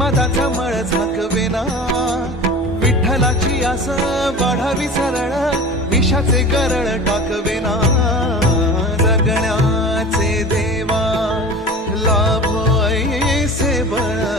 माझा मळ झाकवेना विठ्ठलाची आस वाढावी सरळ विषाचे गरळ टाकवेना जगण्याचे देवा लाभो ऐसे बळ.